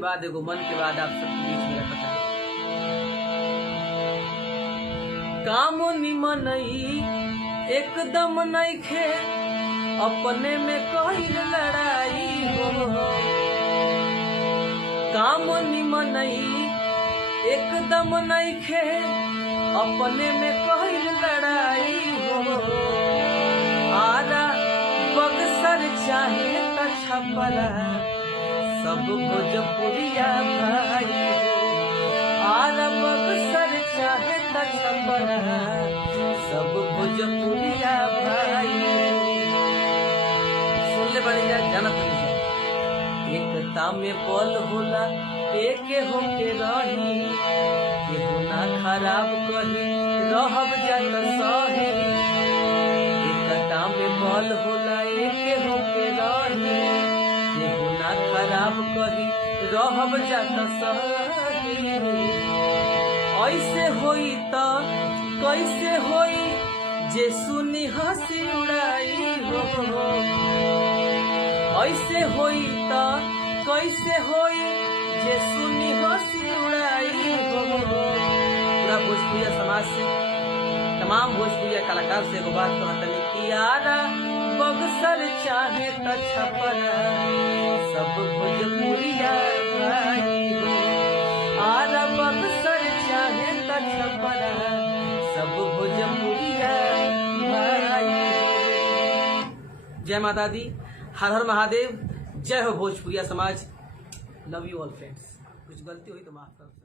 बाद एगो मन के बाद आप सबके बीच में रखता है। काम निमन एकदम नइखे, अपने में कईल लड़ाई हो। काम निमन एकदम नइखे, अपने में कईल लड़ाई हो। आरा बक्सर चाहे त छपरा, सब भोजपुरिया भाई हो। आरा बक्सर चाहे त छपरा, सब भोजपुरिया भाई हो। सुन ले बड़ी जाए, जानत नहीं जाए। एकता में बल होला, एक होके रही, केहू ना खराब कही, रहब जात सही। एकता में बल होला, एक होके रही, केहू ना खराब कही, रहब जात सही। ऐसे होई त कैसे होई, जे सुनी हंसी उड़ाई हो। ऐसे होई त कैसे होई, जे सुनी हंसी उड़ाई हो। पूरा भोजपुरिया समाज से, तमाम भोजपुरिया कलाकार से एगो बात कहतनी कि आरा बक्सर चाहे त छपरा, सब भोजपुरिया भाई हो। आरा बक्सर चाहे त छपरा, सब भोजपुरिया भाई हो। जय माता दी, हर हर महादेव, जय हो भोजपुरिया समाज। Love you all friends. कुछ गलती हुई तो माफ कर।